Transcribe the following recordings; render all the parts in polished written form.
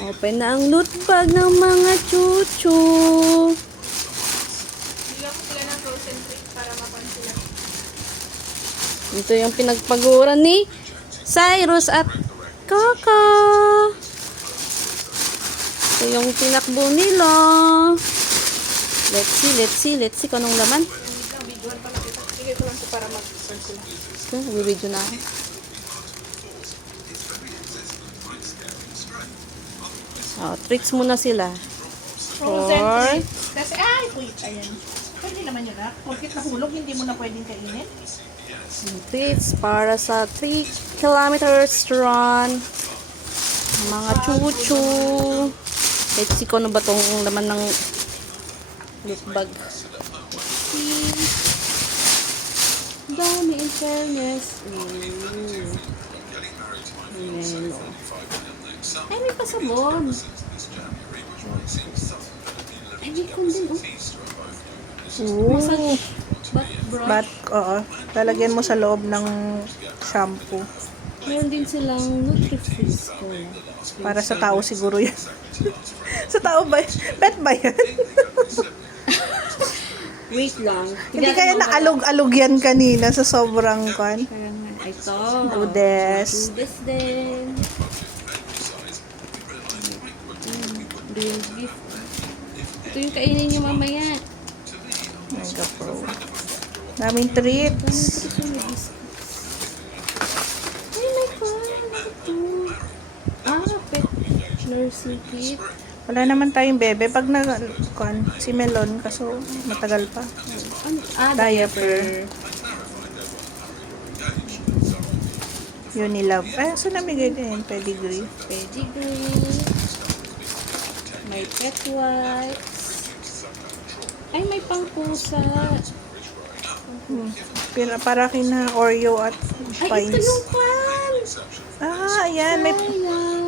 Open na ang loot bag ng mga chuchu. Bigyan ko sila ng frozen treat para mapansin sila. Ito yung pinagpaguran ni Cyrus at Kaka. Ito yung tinakbo nila. Let's see kung anong laman. Bigyan pa lang kita. Bigyan ko lang ito para mag-search sila. Ito, nag-video na ako. Oh, treats muna sila. Frozen Or, treat. Kasi, wait, ayan. Pwede naman yun ha. Porkit nahulog, hindi mo na pwedeng kainin. treats para sa 3 kilometers run. Mga chuchu. Let's see kung ano ba itong laman ng loot bag. Dami in fairness. Melo. Ay, may pasabon. Ay, may kondin, Ooh. brush. But, oo. Lalagyan mo sa loob ng shampoo. Meron din silang Nutri-Freeze ko. Para sa tao siguro yan. Sa tao ba? Pet ba yan? Wait lang. Hindi kaya naalog-alog yan kanina sa sobrang kwan. Ito. Dudes. Dudes din. Grilled beef. Ito yung kainin nyo mamaya. Mega pro. Daming treats. Ay, my God. Ito. Pet nursing kit. Wala naman tayong bebe. Pag kwan, si Melon, kaso matagal pa. Diaper. Unilove. Ay, so namigay din. Pedigree. Pedigree. May pet wipes. Ay, may pangpusa. Para kina Oreo at Ay, ito Pines. yung pan. Ayan. Sayang.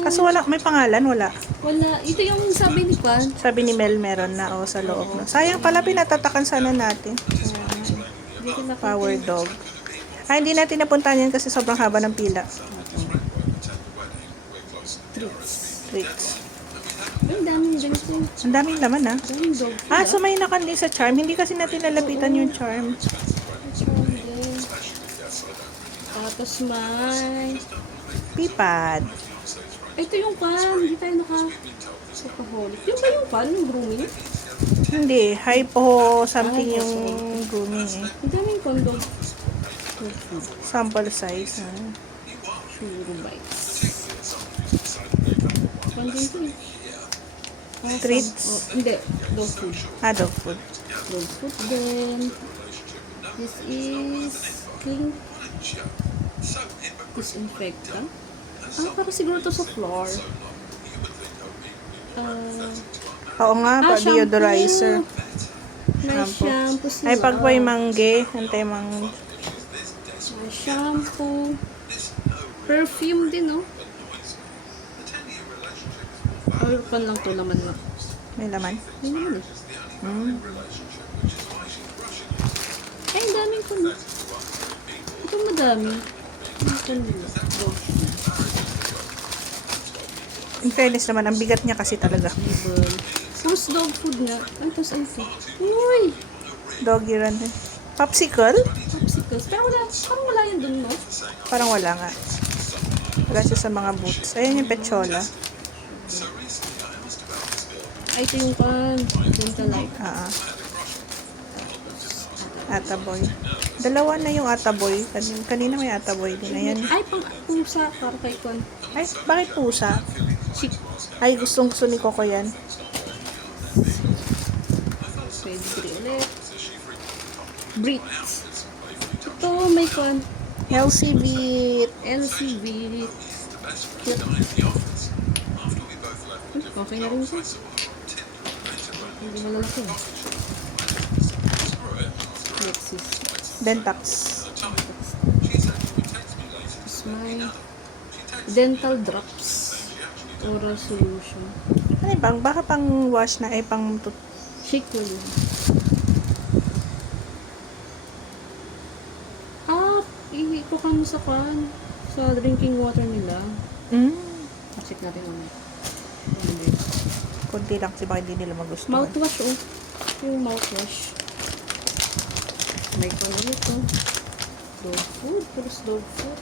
Kaso may pangalan. Wala. Wala. Ito yung sabi ni Pan. Sabi ni Mel meron na sa loob. No? Sayang pala, pinatatakan sana natin. Hindi ko nakita. Power dog. Hindi natin napuntahan yan kasi sobrang haba ng pila. Treats. Ay, daming ganito. Ang daming laman ha. Daming dog. So may nakandi sa charm. Hindi kasi natin nalapitan yung charm. Tapos may... Pipad. Ito yung pan. Hindi tayo Shopaholic. Yung ba yung pan? Yung grooming? Hindi. Hypo something yung grooming eh. Ang daming condom. Sample size. Churro bites. Pan din ito eh. Treats. Hindi. Dog food. Dog food. Dog food din. This is clean disinfectant. Para siguro to sa floor. Oo nga, deodorizer. May shampoo sila. Ay, pag may mangge, antay May shampoo. Perfume din, oh. Or pan lang to naman na. May laman. May naman eh. Ay, ang daming pan. Ito madami. In fairness naman, ang bigat niya kasi talaga. Tapos dog food nga. Ay, tapos ito. Uy! Doggy run din. Popsicle? Popsicles. Pero parang wala yun dun, no? Parang wala nga. Wala siya sa mga boots. Ayan yung petchola. Ay, ito yung pan. Dental life. Ataboy. Dalawa na yung ataboy. Kanina may ataboy din. Ayan. Ay, pang pusa. Para kay Kon. Ay, bakit pusa? Chick. Ay, gustong gusto ni Coco yan. Pedigree ulit. Brits. Ito, may Kon. Healthy Beat. LCV. Okay na rin ito. Hindi malalaki. Lexis. Dentax. Tapos may dental drops. Oral solution. Ano bang? Baka pang wash na ay pang Shake ko yun. Ikukan mo sa drinking water nila. Mm. Check natin naman. Kunti lang kasi baka hindi nila magustuhan. Mouthwash, oh. Yung mouthwash. May kung ano ito. Dog food. Puros dog food.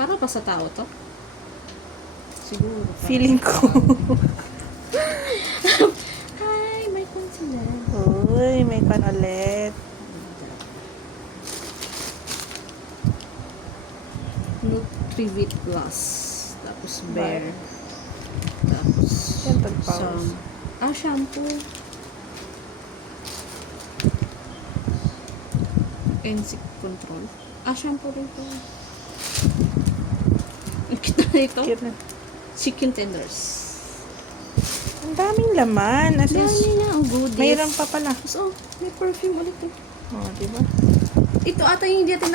Para ba sa tao to? Siguro. Feeling ko. Hi, may concealer. Uy, may kan ulit. Nutrivit Plus. Tapos Bear. Tapos Gentle Powers. shampoo. NSIC control. Shampoo rin to. Ang kita na ito. Cute na. Chicken tenders. Ang daming laman. As in, Dami na ang goodies. mayroon pa pala. So, may perfume ulit eh. Oh, diba? Ito ata yung hindi natin